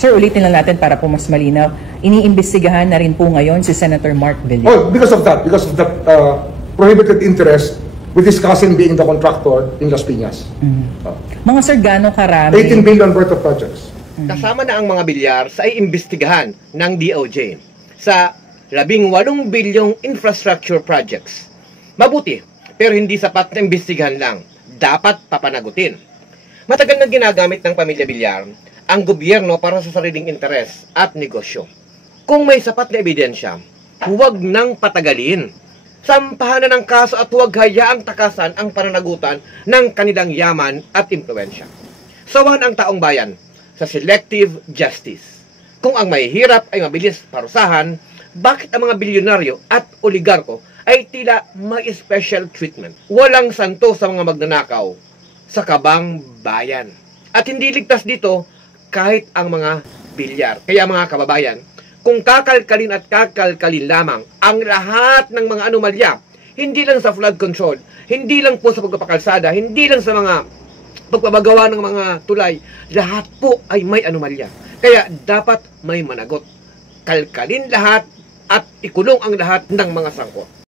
Sir, ulitin lang natin para po mas malinaw. Iniimbestigahan na rin po ngayon si Senator Mark Villar. Oh, because of that prohibited interest with his cousin being the contractor in Las Piñas. Mga sir, gano'ng karami? 18 billion worth of projects. Kasama na ang mga bilyar sa iimbestigahan ng DOJ sa 18 bilyong infrastructure projects. Mabuti, pero hindi sapat na imbestigahan lang. Dapat papanagutin. Matagal na ginagamit ng pamilya Villar ang gobyerno para sa sariling interes at negosyo. Kung may sapat na ebidensya, huwag nang patagalin. Sampahan na ng kaso at huwag hayaang takasan ang pananagutan ng kanilang yaman at impluensya. Sawan ang taong bayan sa selective justice. Kung ang mahihirap ay mabilis parusahan, bakit ang mga bilyonaryo at oligarko ay tila may special treatment? Walang santo sa mga magnanakaw sa kabang bayan. At hindi ligtas dito kahit ang mga bilyar. Kaya mga kababayan, kung kakalkalin at kakalkalin lamang ang lahat ng mga anomalya, hindi lang sa flood control, hindi lang po sa pagpapakalsada, hindi lang sa mga pagpapagawa ng mga tulay, lahat po ay may anomalya. Kaya dapat may managot. Kalkalin lahat at ikulong ang lahat ng mga sangkot.